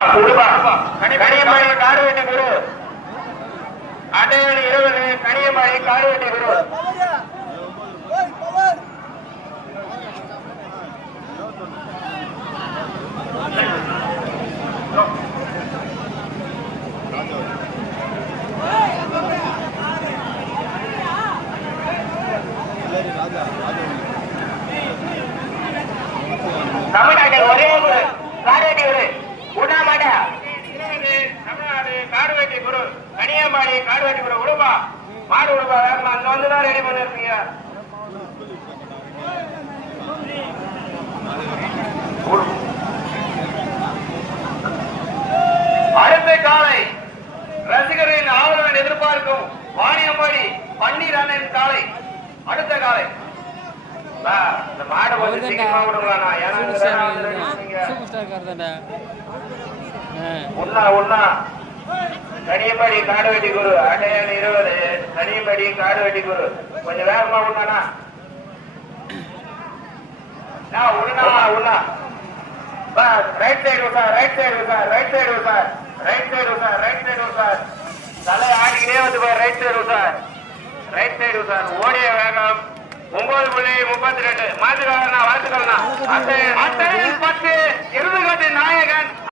கனியம்பாடி காடுவெட்டி குரு அட்டையணி 20 கனியம்பாடி காடுவெட்டி குரு தமிழ்நாட்டில் ஒரே குரு காடுவெட்டி குரு உண்ணாமாட்டா தமிழ்நாடு காடுவெட்டி குரு கனியம்பாடி காடுவெட்டி குரு உடுப்பா மாடு உடுப்பா வேகமா அங்க வந்துதான் ரெடி பண்ணிருக்கீங்க. அடுத்த காலை ரசிகர்களின் ஆவலுடன் எதிர்பார்க்கும் வாணியம்பாடி பன்னீர் அண்ணன் காலை அடுத்த காலை இந்த மாடு கொஞ்சம் சீக்கிரமா விடுங்களா உண்ணா கனியம்பாடி காடுவெட்டி குரு அட்டையணி 20 கனியம்பாடி காடுவெட்டி குரு கொஞ்சம் வேகமா உண்ணா உண்ணா right side sir right side sir right side sir right side sir right side sir தலை ஆடிக்கிட்டே வந்து பாரு right side sir right side sir ஓடிய வேகம் 9.32 மாத்துக்காரண்ணா வாழ்த்துக்கள்ண்ணா 10 இறுதிக்கட்டு நாயகன்